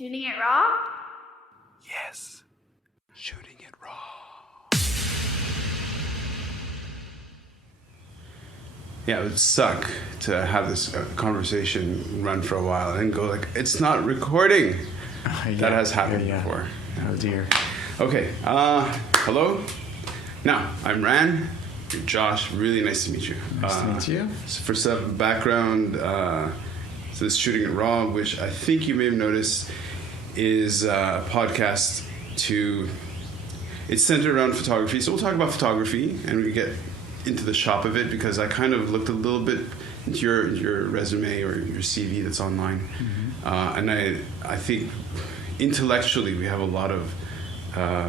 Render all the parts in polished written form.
Shooting it raw? Yes. Shooting it raw. Yeah, it would suck to have this conversation run for a while and go like, it's not recording. That has happened before. Oh dear. Okay, hello. Now, I'm Ran. You're Josh. Really nice to meet you. Nice to meet you. So for some background, so this Shooting It Raw, which I think you may have noticed, is a podcast it's centered around photography. So we'll talk about photography and we get into the shop of it because I kind of looked a little bit into your resume or your CV that's online. Mm-hmm. And I think intellectually we have a lot of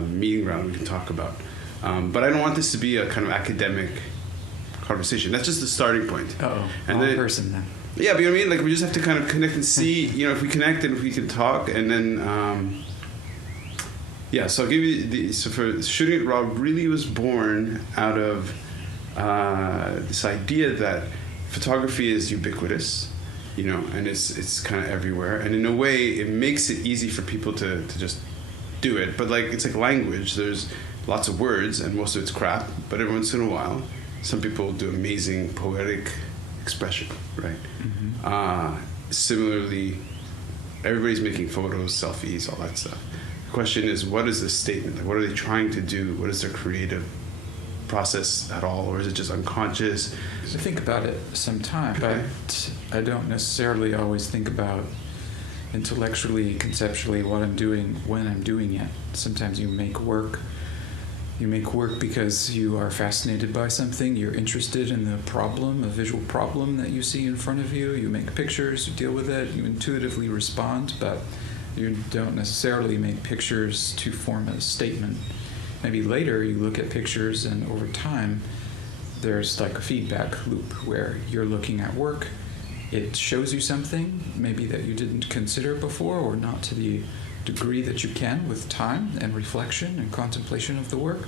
meeting ground we can talk about. But I don't want this to be a kind of academic conversation. That's just the starting point. Uh-oh. And Wrong person then. Yeah, but you know what I mean? Like, we just have to kind of connect and see, if we connect and if we can talk. And then, so I'll give you so for Shooting It Raw really was born out of this idea that photography is ubiquitous, and it's kind of everywhere. And in a way, it makes it easy for people to just do it. But it's like language. There's lots of words and most of it's crap. But every once in a while, some people do amazing poetic expression, right? Mm-hmm. Similarly, everybody's making photos, selfies, all that stuff. The question is, what is the statement? Like, what are they trying to do? What is their creative process at all? Or is it just unconscious? I think about it sometime, but I don't necessarily always think about intellectually, conceptually what I'm doing when I'm doing it. Sometimes you make work. You make work because you are fascinated by something, you're interested in the problem, a visual problem that you see in front of you. You make pictures, you deal with it, you intuitively respond, but you don't necessarily make pictures to form a statement. Maybe later you look at pictures and over time there's like a feedback loop where you're looking at work, it shows you something maybe that you didn't consider before or not to the degree that you can with time and reflection and contemplation of the work,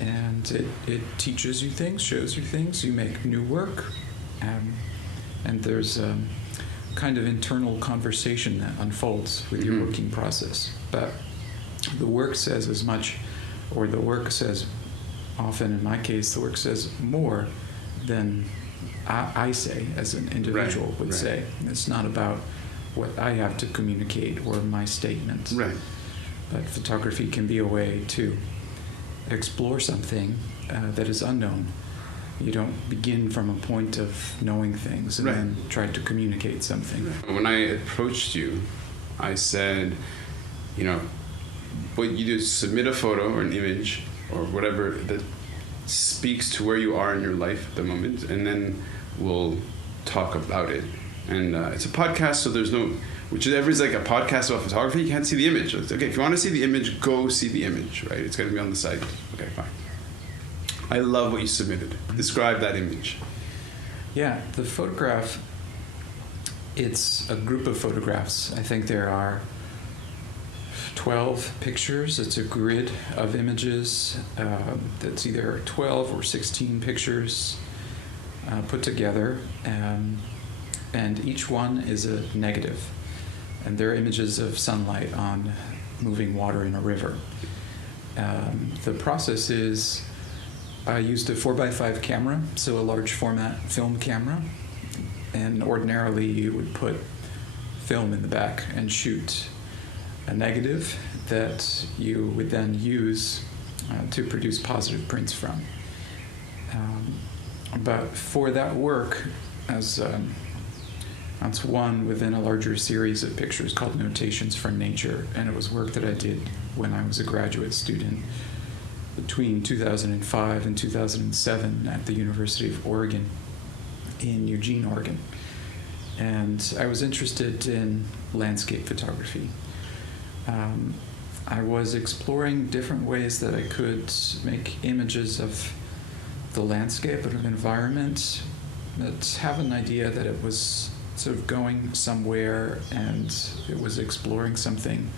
and it teaches you things, shows you things, you make new work, and there's a kind of internal conversation that unfolds with your working process. But the work says as much, or the work says often, in my case, the work says more than I say as an individual would say. It's not about what I have to communicate or my statements. Right. But photography can be a way to explore something that is unknown. You don't begin from a point of knowing things and then try to communicate something. When I approached you, I said, what you do is submit a photo or an image or whatever that speaks to where you are in your life at the moment, and then we'll talk about it. And it's a podcast, so there's no, everybody's like a podcast about photography, you can't see the image. It's okay, if you want to see the image, go see the image, right? It's going to be on the site. Okay, fine. I love what you submitted. Describe that image. Yeah, the photograph, it's a group of photographs. I think there are 12 pictures. It's a grid of images that's either 12 or 16 pictures put together. And each one is a negative. And they're images of sunlight on moving water in a river. The process is, I used a 4x5 camera, so a large format film camera. And ordinarily you would put film in the back and shoot a negative that you would then use to produce positive prints from. But for that work, that's one within a larger series of pictures called Notations from Nature, and it was work that I did when I was a graduate student between 2005 and 2007 at the University of Oregon in Eugene, Oregon. And I was interested in landscape photography. I was exploring different ways that I could make images of the landscape of an environment, but have an idea that it was sort of going somewhere and it was exploring something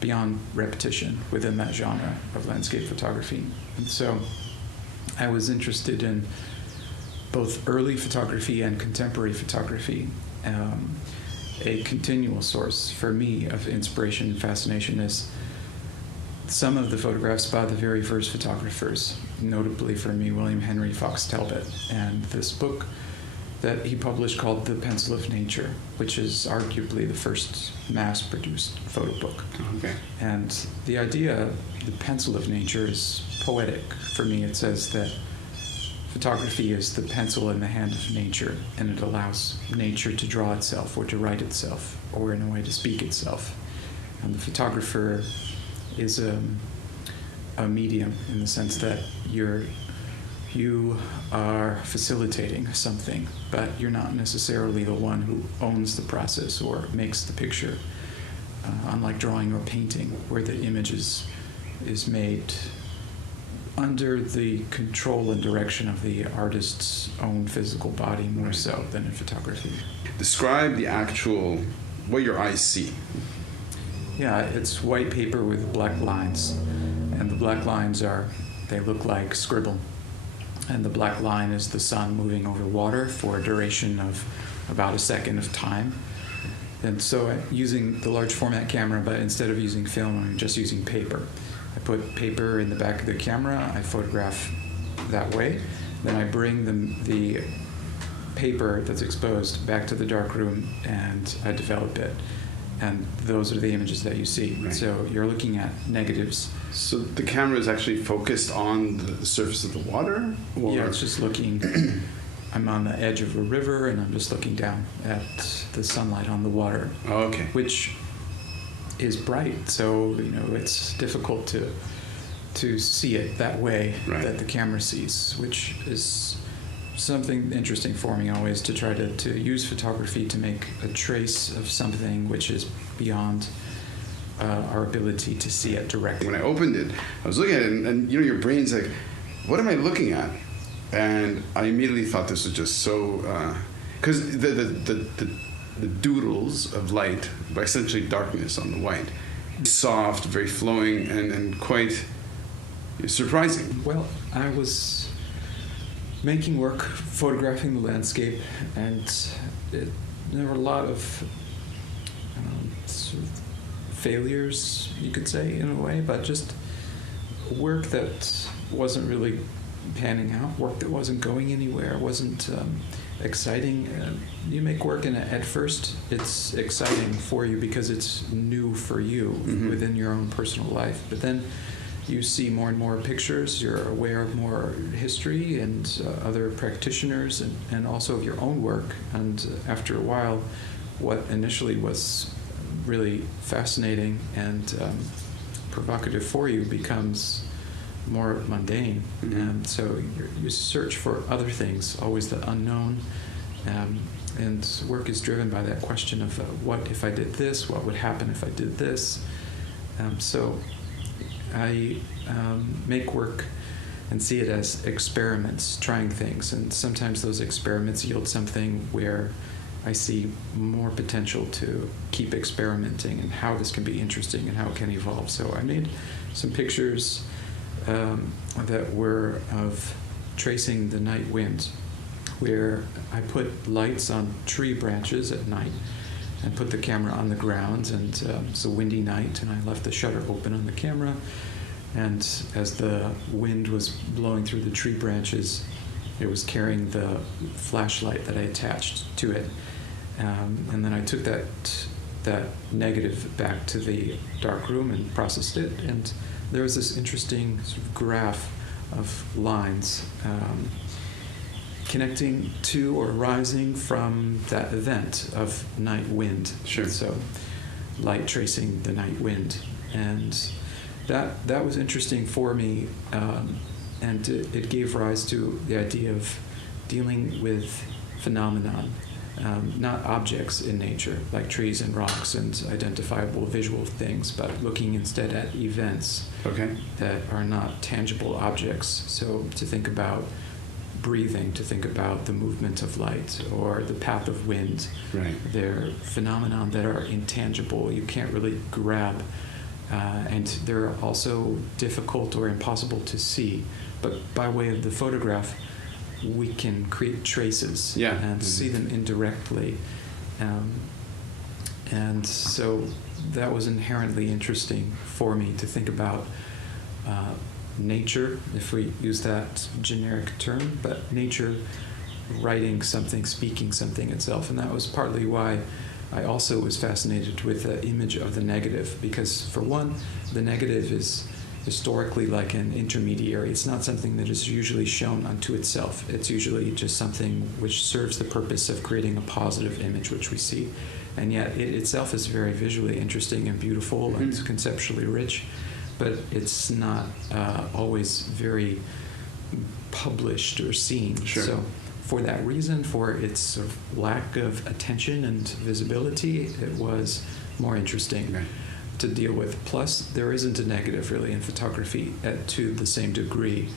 beyond repetition within that genre of landscape photography. And so I was interested in both early photography and contemporary photography. a continual source for me of inspiration and fascination is some of the photographs by the very first photographers, notably for me, William Henry Fox Talbot, and this book that he published called The Pencil of Nature, which is arguably the first mass-produced photo book. Okay. And the idea, the pencil of nature, is poetic. For me, it says that photography is the pencil in the hand of nature, and it allows nature to draw itself or to write itself, or in a way to speak itself. And the photographer is a medium in the sense that you are facilitating something, but you're not necessarily the one who owns the process or makes the picture, unlike drawing or painting, where the image is made under the control and direction of the artist's own physical body more so than in photography. Describe the actual, what your eyes see. Yeah, it's white paper with black lines, and the black lines they look like scribble. And the black line is the sun moving over water for a duration of about a second of time. And so using the large format camera, but instead of using film, I'm just using paper. I put paper in the back of the camera, I photograph that way, then I bring the paper that's exposed back to the darkroom and I develop it. And those are the images that you see. Right. So you're looking at negatives. So the camera is actually focused on the surface of the water? Or? Yeah, it's just looking. I'm on the edge of a river, and I'm just looking down at the sunlight on the water. Oh, okay. Which is bright, so it's difficult to see it that way that the camera sees, which is something interesting for me always, to try to use photography to make a trace of something which is beyond our ability to see it directly. When I opened it, I was looking at it, and your brain's like, what am I looking at? And I immediately thought this was just so, because the doodles of light, by essentially darkness on the white, soft, very flowing, and quite surprising. Well, I was making work, photographing the landscape, and there were a lot of sort of failures, you could say, in a way, but just work that wasn't really panning out, work that wasn't going anywhere, wasn't exciting. You make work, and at first it's exciting for you because it's new for you within your own personal life, but then you see more and more pictures, you're aware of more history and other practitioners, and also of your own work. And after a while, what initially was really fascinating and provocative for you becomes more mundane. And so you search for other things, always the unknown. And work is driven by that question of what if I did this, what would happen if I did this. So I make work and see it as experiments, trying things, and sometimes those experiments yield something where I see more potential to keep experimenting and how this can be interesting and how it can evolve. So I made some pictures that were of tracing the night wind, where I put lights on tree branches at night and put the camera on the ground, and it's a windy night, and I left the shutter open on the camera, and as the wind was blowing through the tree branches, it was carrying the flashlight that I attached to it, and then I took that negative back to the dark room and processed it, and there was this interesting sort of graph of lines connecting to or arising from that event of night wind. Sure. So light tracing the night wind. And that was interesting for me, and it gave rise to the idea of dealing with phenomenon, not objects in nature, like trees and rocks and identifiable visual things, but looking instead at events that are not tangible objects. So to think about breathing, to think about the movement of light or the path of wind. Right. They're phenomena that are intangible. You can't really grab, and they're also difficult or impossible to see. But by way of the photograph, we can create traces and see them indirectly. And so that was inherently interesting for me to think about nature, if we use that generic term, but nature writing something, speaking something itself. And that was partly why I also was fascinated with the image of the negative, because for one, the negative is historically like an intermediary. It's not something that is usually shown unto itself. It's usually just something which serves the purpose of creating a positive image, which we see. And yet it itself is very visually interesting and beautiful and conceptually rich, but it's not always very published or seen. Sure. So for that reason, for its sort of lack of attention and visibility, it was more interesting to deal with. Plus, there isn't a negative really in photography to the same degree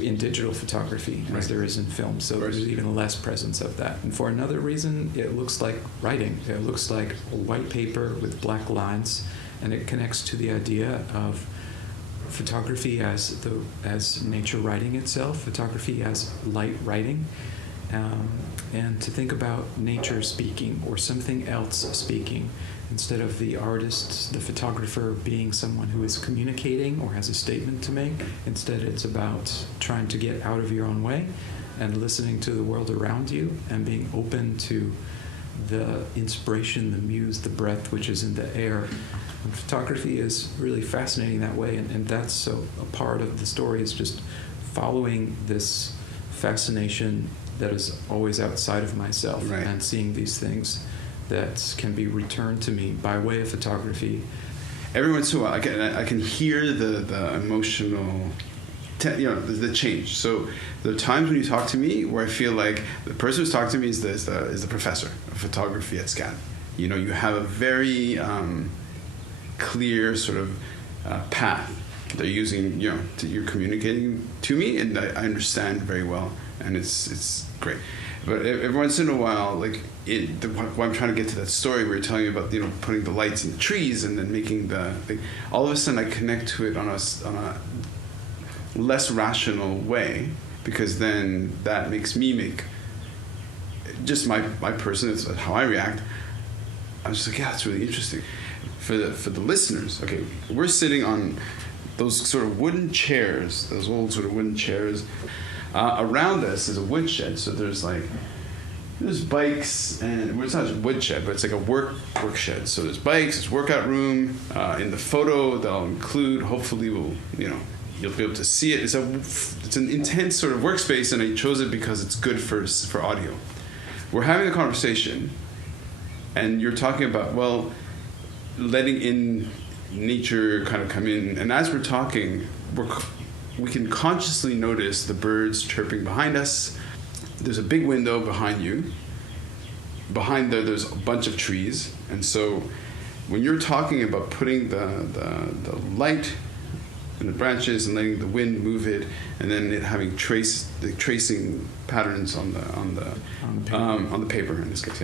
in digital photography as there is in film. So there's even less presence of that. And for another reason, it looks like writing. It looks like a white paper with black lines, and it connects to the idea of photography as nature writing itself, photography as light writing, and to think about nature speaking or something else speaking, instead of the artist, the photographer being someone who is communicating or has a statement to make. Instead, it's about trying to get out of your own way and listening to the world around you and being open to the inspiration, the muse, the breath which is in the air. And photography is really fascinating that way, and that's so a part of the story is just following this fascination that is always outside of myself and seeing these things that can be returned to me by way of photography. Every once in a while, I can hear the emotional, the change. So there are times when you talk to me where I feel like the person who's talking to me is the professor of photography at SCAD. You have a very clear sort of path they're using. You're communicating to me, and I understand very well, and it's great. But every once in a while, like when I'm trying to get to that story where you're telling me about putting the lights in the trees and then making the thing, all of a sudden I connect to it on a less rational way, because then that makes me make just my person. It's how I react. I'm just like, yeah, that's really interesting. For the listeners, okay, we're sitting on those sort of wooden chairs, those old sort of wooden chairs. Around us is a woodshed, so there's bikes, and it's not just a woodshed, but it's like a work shed. So there's bikes, there's workout room. In the photo that I'll include, hopefully you'll be able to see it. It's an intense sort of workspace, and I chose it because it's good for audio. We're having a conversation, and you're talking about letting in nature kind of come in, and as we're talking, we can consciously notice the birds chirping behind us. There's a big window behind you. Behind there's a bunch of trees. And so when you're talking about putting the light in the branches and letting the wind move it, and then it having tracing patterns on the paper in this case,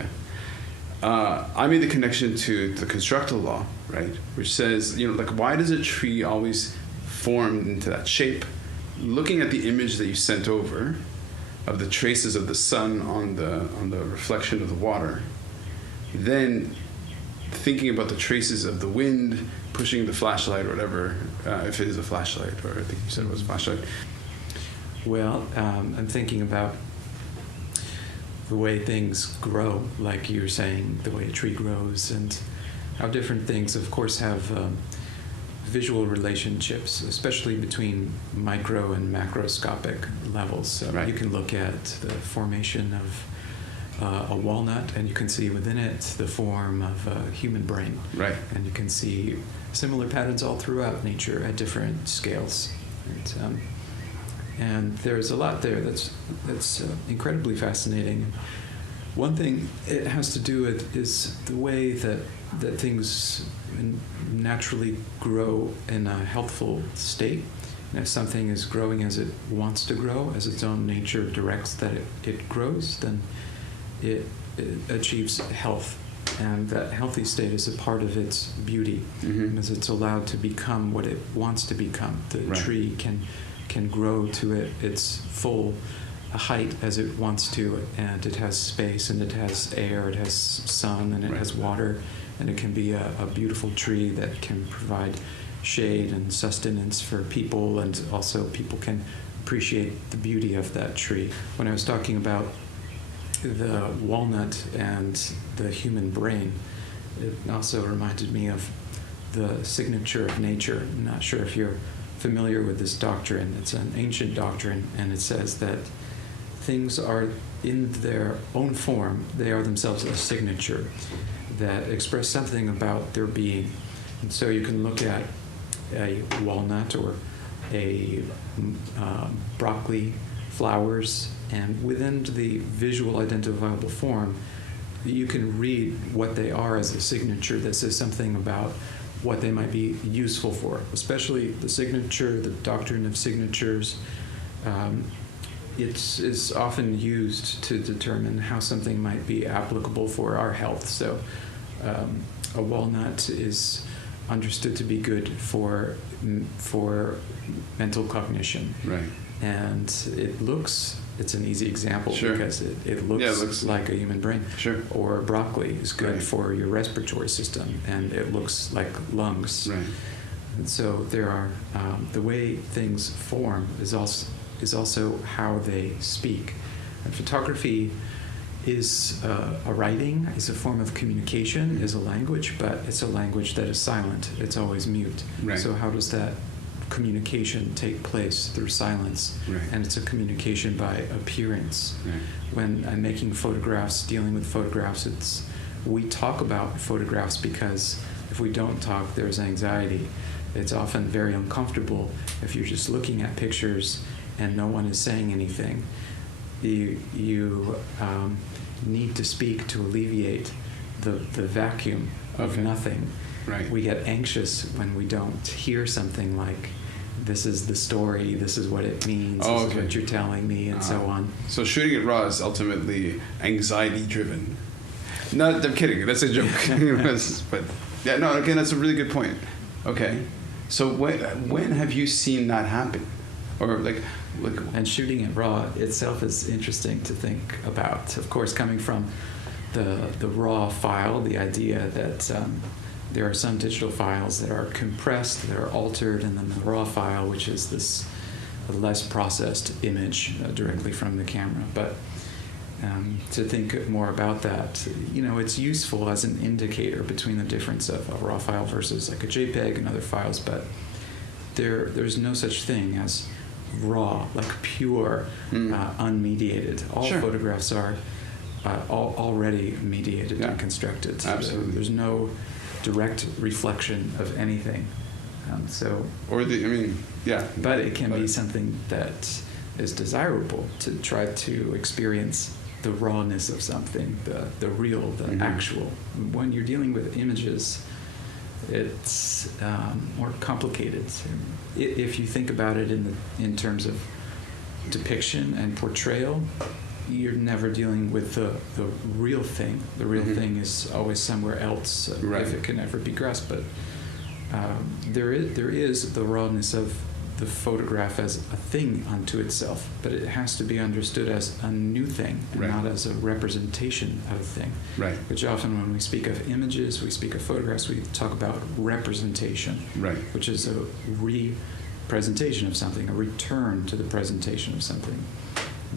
I made the connection to the constructal law, right? Which says, why does a tree always formed into that shape? Looking at the image that you sent over of the traces of the sun on the reflection of the water, then thinking about the traces of the wind pushing the flashlight or whatever, if it is a flashlight, or I think you said it was a flashlight. Well, I'm thinking about the way things grow, like you were saying, the way a tree grows, and how different things, of course, have visual relationships, especially between micro and macroscopic levels. So you can look at the formation of a walnut, and you can see within it the form of a human brain. Right. And you can see similar patterns all throughout nature at different scales. And there's a lot there that's incredibly fascinating. One thing it has to do with is the way that things naturally grow in a healthful state. And if something is growing as it wants to grow, as its own nature directs that it grows, then it achieves health. And that healthy state is a part of its beauty, as it's allowed to become what it wants to become. The tree can grow to its full height as it wants to, and it has space, and it has air, it has sun, and it has water, and it can be a beautiful tree that can provide shade and sustenance for people, and also people can appreciate the beauty of that tree. When I was talking about the walnut and the human brain, it also reminded me of the signature of nature. I'm not sure if you're familiar with this doctrine. It's an ancient doctrine, and it says that things are in their own form, they are themselves a signature that express something about their being. And so you can look at a walnut or a broccoli flowers, and within the visual identifiable form, you can read what they are as a signature that says something about what they might be useful for, especially the signature, the doctrine of signatures. It's often used to determine how something might be applicable for our health. So a walnut is understood to be good for mental cognition. Right. And it's an easy example, sure. because it looks like a human brain. Sure. Or broccoli is good right. for your respiratory system, and it looks like lungs. Right. And so there are the way things form is also how they speak. And photography is a writing, is a form of communication, is a language, but it's a language that is silent. It's always mute. Right. So how does that communication take place? Through silence. Right. And it's a communication by appearance. Right. When I'm making photographs, dealing with photographs, we talk about photographs because if we don't talk, there's anxiety. It's often very uncomfortable if you're just looking at pictures and no one is saying anything. You need to speak to alleviate the vacuum of okay. nothing. Right. We get anxious when we don't hear something like, this is the story, this is what it means, this is what you're telling me, and so on. So shooting it raw is ultimately anxiety-driven. No, I'm kidding. That's a joke. But yeah, no. Again, that's a really good point. Okay. So when have you seen that happen, or like? And shooting it raw itself is interesting to think about. Of course, coming from the raw file, the idea that there are some digital files that are compressed, that are altered, and then the raw file, which is this less processed image directly from the camera. But to think more about that, it's useful as an indicator between the difference of a raw file versus like a JPEG and other files, but there's no such thing as raw, like pure, unmediated. All sure. photographs are already mediated and constructed. Absolutely. There's no direct reflection of anything. But it can be something that is desirable to try to experience the rawness of something, the real, the actual. When you're dealing with images, it's more complicated. If you think about it in terms of depiction and portrayal, you're never dealing with the real thing. The real thing is always somewhere else, right. if it can ever be grasped. But there is the rawness of the photograph as a thing unto itself, but it has to be understood as a new thing and right. not as a representation of a thing. Right. Which often when we speak of images, we speak of photographs, we talk about representation, right. which is a representation of something, a return to the presentation of something.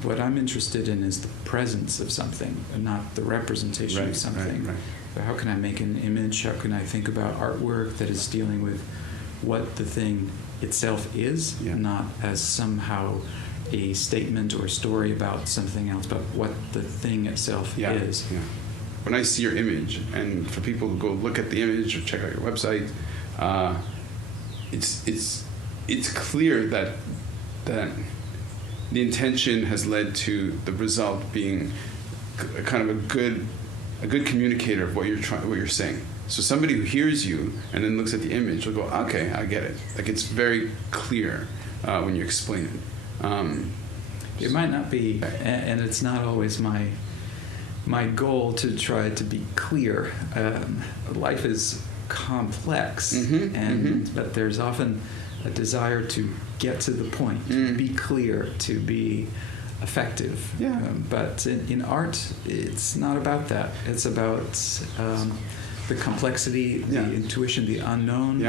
What I'm interested in is the presence of something, and not the representation right. of something. Right. Right. So how can I make an image? How can I think about artwork that is dealing with what the thing itself is, not as somehow a statement or a story about something else, but what the thing itself is. Yeah. When I see your image, and for people who go look at the image or check out your website, it's clear that the intention has led to the result being kind of a good communicator of what you're saying. So somebody who hears you and then looks at the image will go, okay, I get it. Like, it's very clear when you explain it. It might not be, and it's not always my goal to try to be clear. Life is complex, but there's often a desire to get to the point, to be clear, to be effective. Yeah. But in art, it's not about that. It's about the complexity, the intuition, the unknown,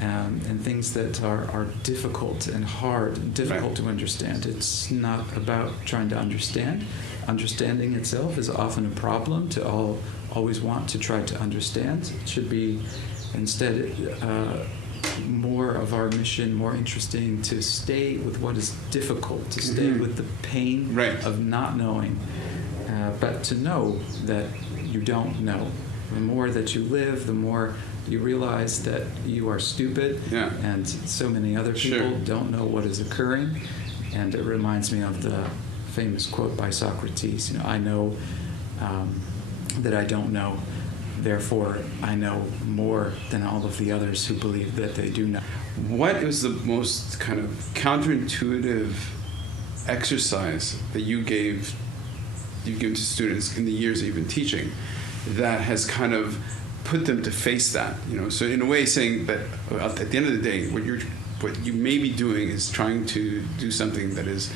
and things that are difficult and hard, and difficult to understand. It's not about trying to understand. Understanding itself is often a problem to always want to try to understand. It should be instead more of our mission, more interesting to stay with what is difficult, to stay with the pain of not knowing, but to know that you don't know. The more that you live, the more you realize that you are stupid, and so many other people don't know what is occurring. And it reminds me of the famous quote by Socrates, I know that I don't know, therefore I know more than all of the others who believe that they do know. What was the most kind of counterintuitive exercise that you give to students in the years that you've been teaching that has kind of put them to face that? So in a way, saying that at the end of the day, what you may be doing is trying to do something that is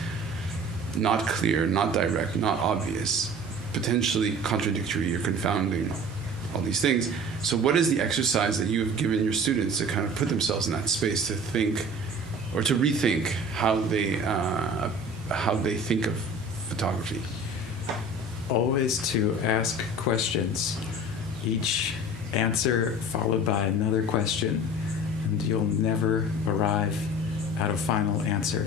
not clear, not direct, not obvious, potentially contradictory or confounding, all these things. So what is the exercise that you've given your students to kind of put themselves in that space to think or to rethink how they think of photography? Always to ask questions, each answer followed by another question, and you'll never arrive at a final answer.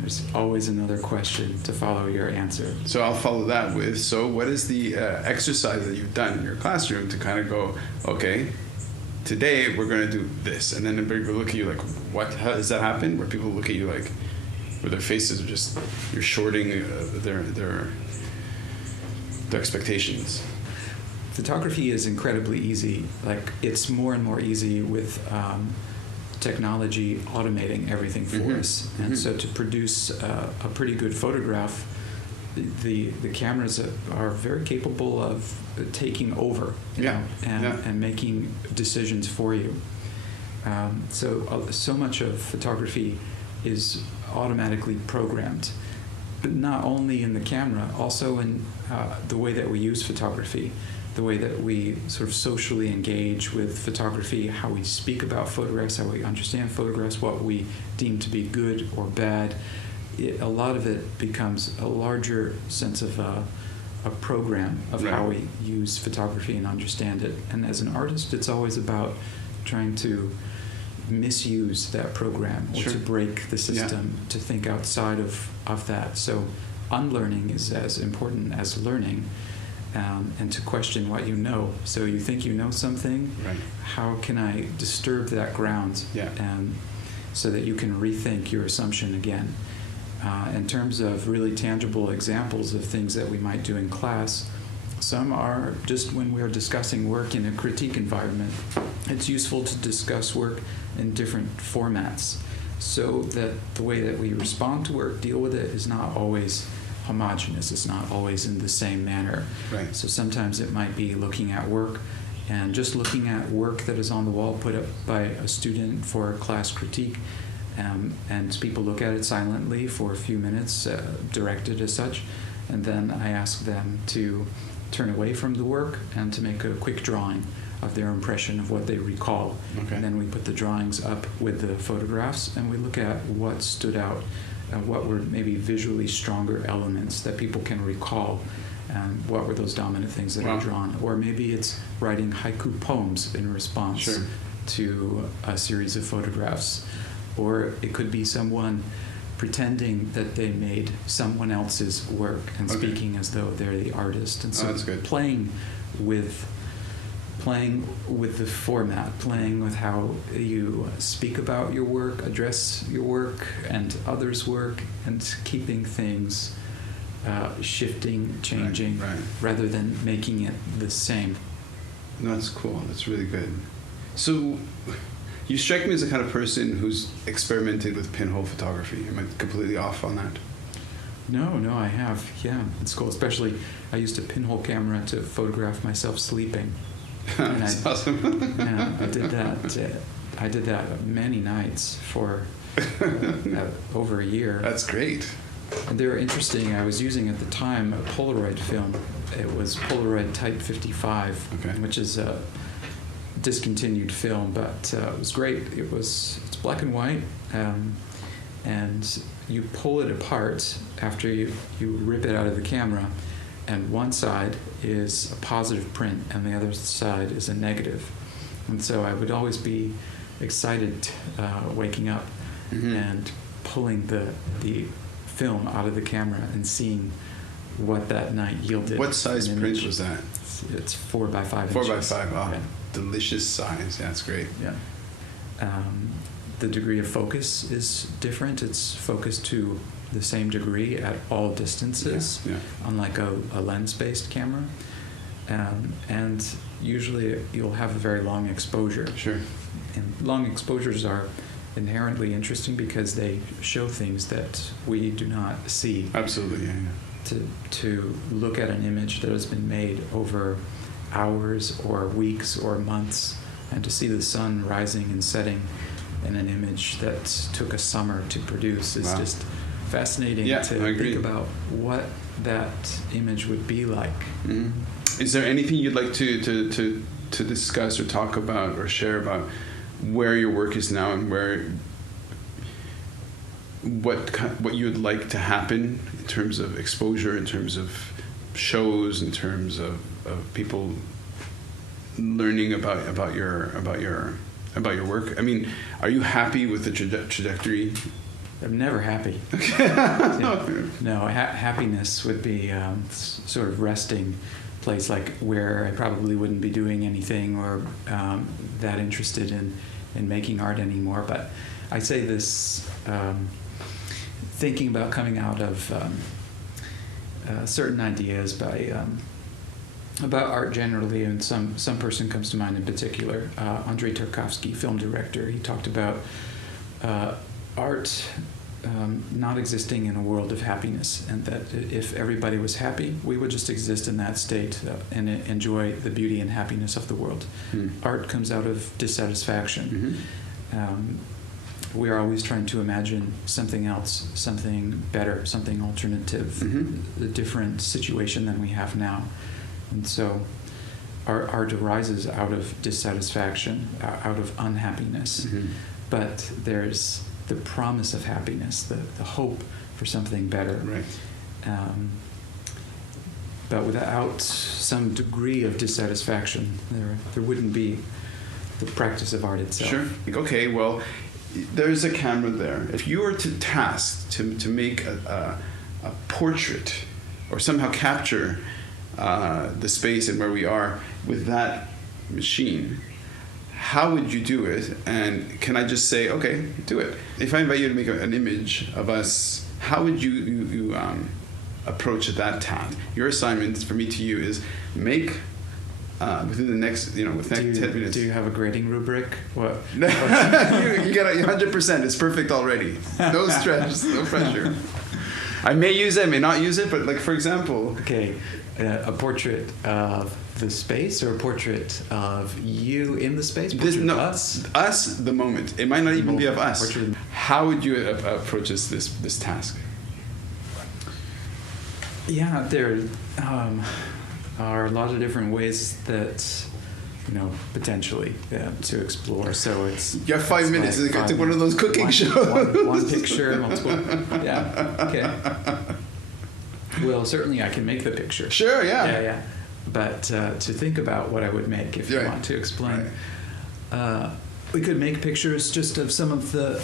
There's always another question to follow your answer. So I'll follow that with, so what is the exercise that you've done in your classroom to kind of go, okay, today we're going to do this, and then people look at you like, what? How does that happen? Where people look at you like, where their faces are just, you're shorting their expectations. Photography is incredibly easy. Like, it's more and more easy with technology automating everything for us. And so to produce a pretty good photograph, the cameras are very capable of taking over and making decisions for you. So much of photography is automatically programmed, but not only in the camera, also in the way that we use photography, the way that we sort of socially engage with photography, how we speak about photographs, how we understand photographs, what we deem to be good or bad. A lot of it becomes a larger sense of a program of how we use photography and understand it. And as an artist, it's always about trying to misuse that program or to break the system, to think outside of that. So unlearning is as important as learning. And to question what you know. So you think you know something, how can I disturb that ground so that you can rethink your assumption again? In terms of really tangible examples of things that we might do in class, some are just when we're discussing work in a critique environment. It's useful to discuss work in different formats so that the way that we respond to work, deal with it, is not always homogeneous. It's not always in the same manner. So sometimes it might be looking at work and just looking at work that is on the wall put up by a student for a class critique, and people look at it silently for a few minutes, directed as such, and then I ask them to turn away from the work and to make a quick drawing of their impression of what they recall. And then we put the drawings up with the photographs and we look at what stood out, what were maybe visually stronger elements that people can recall, and what were those dominant things that are drawn. Or maybe it's writing haiku poems in response to a series of photographs. Or it could be someone pretending that they made someone else's work and speaking as though they're the artist. And so playing with the format, playing with how you speak about your work, address your work and others' work, and keeping things shifting, changing, rather than making it the same. That's cool. That's really good. So you strike me as the kind of person who's experimented with pinhole photography. Am I completely off on that? No, I have. Yeah, it's cool. Especially, I used a pinhole camera to photograph myself sleeping. That's awesome. I did that many nights for over a year. That's great. And they were interesting. I was using at the time a Polaroid film. It was Polaroid Type 55, which is discontinued film, but it was great. It's black and white, and you pull it apart after you rip it out of the camera, and one side is a positive print and the other side is a negative. And so I would always be excited waking up and pulling the film out of the camera and seeing what that night yielded. What size print was that? It's 4 by 5 4 inches. by 5. Oh, yeah. Delicious size. Yeah, that's great. Yeah. The degree of focus is different. It's focused to the same degree at all distances, unlike a lens-based camera. And usually you'll have a very long exposure. Sure. And long exposures are inherently interesting because they show things that we do not see. Absolutely, yeah. To look at an image that has been made over hours or weeks or months, and to see the sun rising and setting in an image that took a summer to produce is just fascinating to think about what that image would be like. Mm-hmm. Is there anything you'd like to discuss or talk about or share about where your work is now and what you would like to happen in terms of exposure, in terms of shows, in terms of people learning about your work? I mean, are you happy with the trajectory? I'm never happy. No, happiness would be sort of resting place, like where I probably wouldn't be doing anything or that interested in making art anymore. But I say this thinking about coming out of certain ideas by about art generally, and some person comes to mind in particular, Andrei Tarkovsky, film director. He talked about art not existing in a world of happiness, and that if everybody was happy, we would just exist in that state and enjoy the beauty and happiness of the world. Art comes out of dissatisfaction. We are always trying to imagine something else, something better, something alternative, a different situation than we have now. And so art arises out of dissatisfaction, out of unhappiness. But there's the promise of happiness, the hope for something better. Right. But without some degree of dissatisfaction, there wouldn't be the practice of art itself. Sure. Okay, well, there's a camera there. If you were tasked to make a portrait or somehow capture the space and where we are with that machine, how would you do it? And can I just say, okay, do it? If I invite you to make an image of us, how would you approach that task? Your assignment for me to you is make within the next, within 10 minutes. Do you have a grading rubric? What? you got 100%. It's perfect already. No stress, no pressure. I may use it, I may not use it, but like for example. Okay, a portrait of the space or a portrait of you in the space? Us, the moment. It might not even be of us. How would you approach this task? Yeah, there are a lot of different ways that potentially to explore. So you have 5 minutes. Like it's one of those cooking shows. One picture, multiple. Yeah. Okay. Well, certainly I can make the picture. Sure. Yeah. Yeah. But to think about what I would make, if you want to explain, we could make pictures just of some of the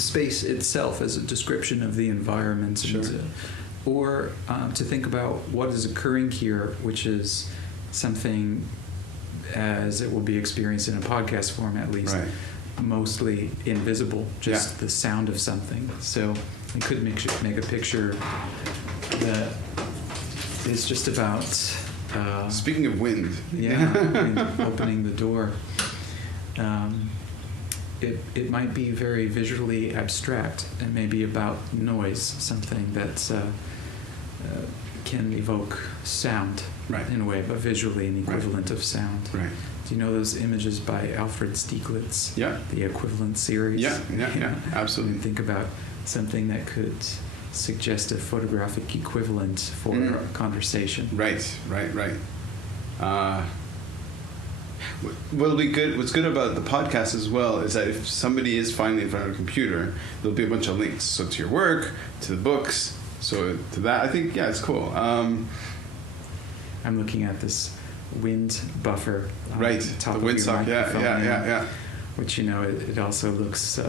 space itself as a description of the environment. Sure. Or to think about what is occurring here, which is something as it will be experienced in a podcast form, at least, mostly invisible, just the sound of something. So we could make a picture that is just about... speaking of wind. Wind opening the door. It might be very visually abstract and maybe about noise, something that can evoke sound in a way, but visually an equivalent of sound. Right. Do you know those images by Alfred Stieglitz? Yeah. The equivalent series? Yeah, absolutely. And think about something that could suggest a photographic equivalent for a conversation. Right. what'll be good, what's good about the podcast as well is that if somebody is finally in front of a computer, there'll be a bunch of links. So to your work, to the books, so to that, I think, yeah, it's cool. I'm looking at this wind buffer on right, the top the of windsock, your microphone, yeah. which, you know, it also looks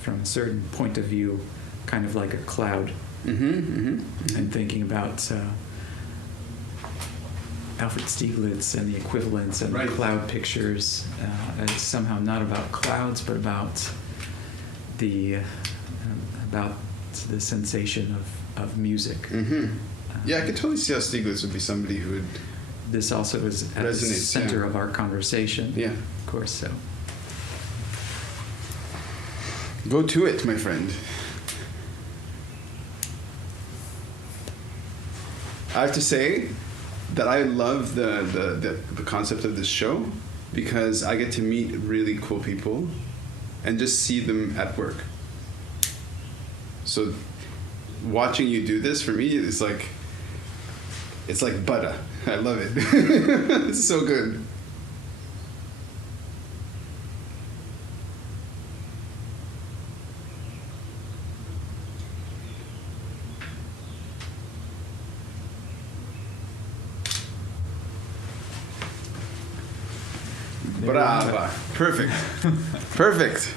from a certain point of view kind of like a cloud. And thinking about Alfred Stieglitz and the equivalents and right. the cloud pictures. It's somehow not about clouds, but about the sensation of music. Yeah, I could totally see how Stieglitz would be somebody who would. This also is at the center of our conversation. Yeah, of course. So go to it, my friend. I have to say that I love the concept of this show because I get to meet really cool people and just see them at work. So watching you do this for me is like, it's like butter. I love it. It's so good. Brava. Perfect. Perfect.